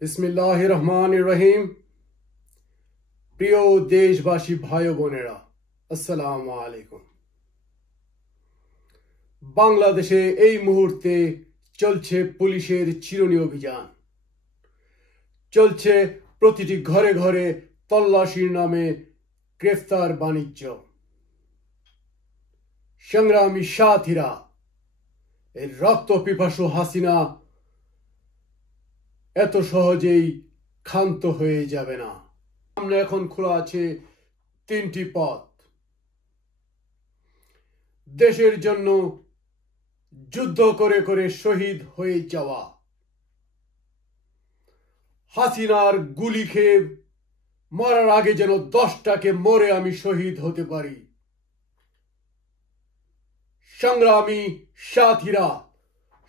বিসমিল্লাহির রহমানির রহিম। প্রিয় দেশবাসী ভাই বোনেরা, আসসালামু আলাইকুম। বাংলাদেশে এই মুহূর্তে চলছে পুলিশের চিরুনি অভিযান, চলছে প্রতিটি ঘরে ঘরে তল্লাশির নামে গ্রেফতার বাণিজ্য। সংগ্রামী সাথীরা, এই রক্ত পিপাসু হাসিনা এত সহজেই ক্ষান্ত হয়ে যাবে না। সামনে এখন খোলা আছে তিনটি পথ: দেশের জন্য যুদ্ধ করে করে শহীদ হয়ে যাওয়া, হাসিনার গুলি খেয়ে মরার আগে যেন 10টাকে মরে আমি শহীদ হতে পারি। সংগ্রামী সাথীরা,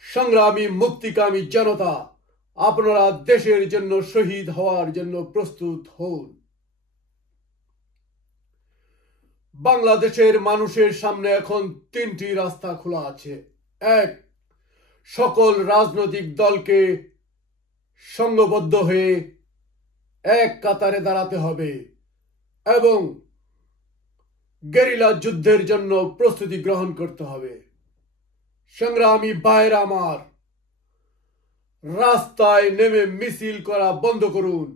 সংগ্রামী মুক্তিকামী জনতা, আপনারা দেশের জন্য শহীদ হওয়ার জন্য প্রস্তুত হন। বাংলাদেশের মানুষের সামনে এখন তিনটি রাস্তা খোলা আছে। এক, সকল রাজনৈতিক দলকে সংঘবদ্ধ হয়ে এক কাতারে দাঁড়াতে হবে এবং গেরিলা যুদ্ধের জন্য প্রস্তুতি গ্রহণ করতে হবে। সংগ্রামী ভাইরা আমার, রাস্তায় নেমে মিছিল করা বন্ধ করুন।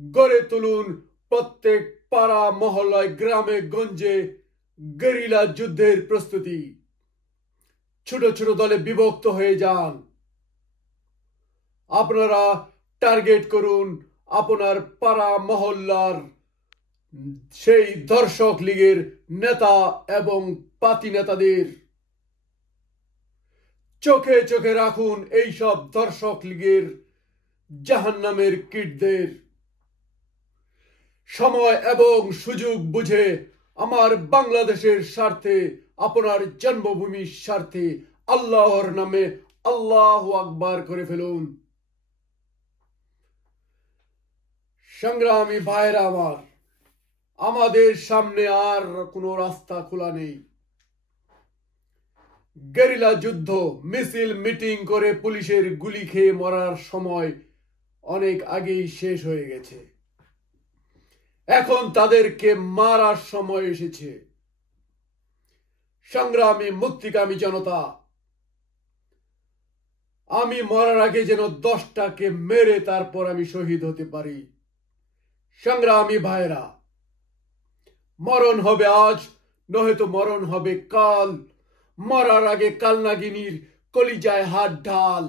গড়ে তুলুন প্রত্যেক পাড়া মহল্লায় গ্রামে গঞ্জে গেরিলা যুদ্ধের প্রস্তুতি। ছোট ছোট দলে বিভক্ত হয়ে যান। আপনারা টার্গেট করুন আপনার পাড়া মহল্লার সেই দর্শক লীগের নেতা এবং পাতি নেতাদের। চোখে চোখে রাখুন এই সব দর্শক লীগের জাহান্নামের কীটদের। সময় এবং সুযোগ বুঝে আমার বাংলাদেশের স্বার্থে, আপনার জন্মভূমির স্বার্থে আল্লাহর নামে আল্লাহু আকবার করে ফেলুন। সংগ্রামী ভাইরা আমার, আমাদের সামনে আর কোনো রাস্তা খোলা নেই। গেরিলা যুদ্ধ, মিছিল মিটিং করে পুলিশের গুলি খেয়ে মরার সময় অনেক আগেই শেষ হয়ে গেছে। এখন তাদেরকে মারার সময় এসেছে। সংগ্রামী মুক্তিকামী জনতা, আমি মরার আগে যেন 10টাকে মেরে তারপর আমি শহীদ হতে পারি। সংগ্রামী ভাইরা, মরণ হবে আজ, নয়তো মরণ হবে কাল। মরার আগে কালনাগিনীর কলিজায় হাত ঢাল।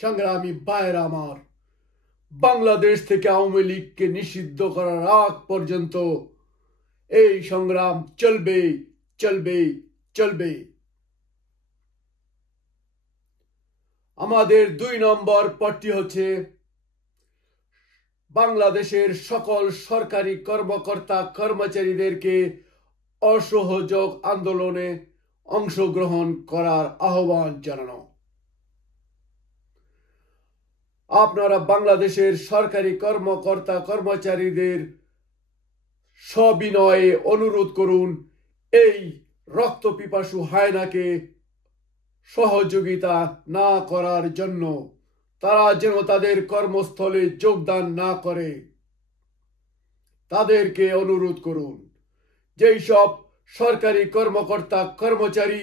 সংগ্রামী ভাইরা আমার, বাংলাদেশ থেকে আওয়ামী লীগকে নিষিদ্ধ করার আগ পর্যন্ত এই সংগ্রাম চলবে চলবে চলবে। আমাদের 2 নম্বর পথটি হচ্ছে বাংলাদেশের সকল সরকারি কর্মকর্তা কর্মচারীদেরকে অসহযোগ আন্দোলনে অংশগ্রহণ করার আহ্বান জানানো। আপনারা বাংলাদেশের সরকারি কর্মকর্তা কর্মচারীদের সবিনয়ে অনুরোধ করুন এই রক্তপিপাসু হায়নাকে সহযোগিতা না করার জন্য। তারা যেন তাদের কর্মস্থলে যোগদান না করে। তাদেরকে অনুরোধ করুন, যেই সব সরকারি কর্মকর্তা কর্মচারী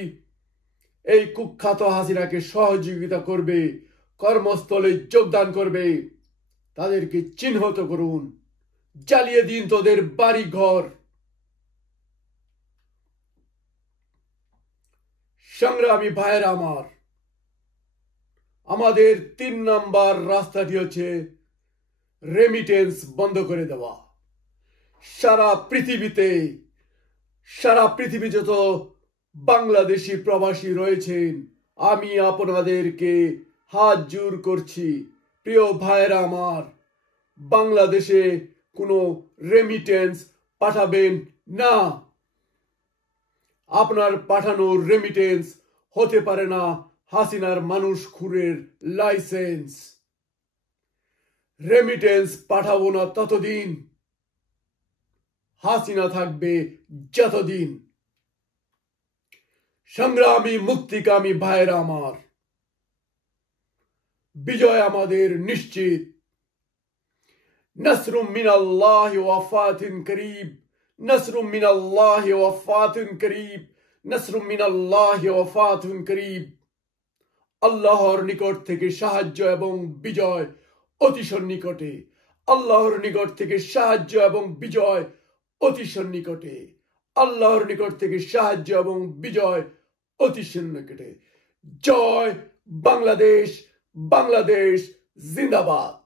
এই কুখ্যাত হাসিনাকে সহযোগিতা করবে, কর্মস্থলে যোগদান করবে, তাদেরকে চিহ্নিত করুন। জ্বালিয়ে দিন তোদের বাড়ি ঘর। সংগ্রামী ভাইরা আমার, আমাদের 3 নম্বর রাস্তাটি হচ্ছে রেমিটেন্স বন্ধ করে দেওয়া। সারা পৃথিবী যত বাংলাদেশি প্রবাসী রয়েছেন, আমি আপনাদেরকে হাত জোর করছি, প্রিয় ভাইরা আমার, বাংলাদেশে কোনো রেমিটেন্স পাঠাবেন না। আপনার পাঠানো রেমিটেন্স হতে পারে না হাসিনার মানুষ খুরের লাইসেন্স। রেমিটেন্স পাঠাবো না ততদিন, হাসিনা থাকবে যতদিন। সংগ্রামী মুক্তিকামী ভাইরা আমার, বিজয় আমাদের নিশ্চিত। নাসরুম মিনাল্লাহি ওয়া ফাতুন করিব, নাসরুম মিনাল্লাহি ওয়া ফাতুন করিব, নাসরুম মিনাল্লাহি ওয়া ফাতুন করিব। আল্লাহর নিকট থেকে সাহায্য এবং বিজয় অতি সন্নিকটে। আল্লাহর নিকট থেকে সাহায্য এবং বিজয় অতি সন্নিকটে। আল্লাহর নিকট থেকে সাহায্য এবং বিজয় অতি সন্নিকটে। জয় বাংলাদেশ, বাংলাদেশ জিন্দাবাদ।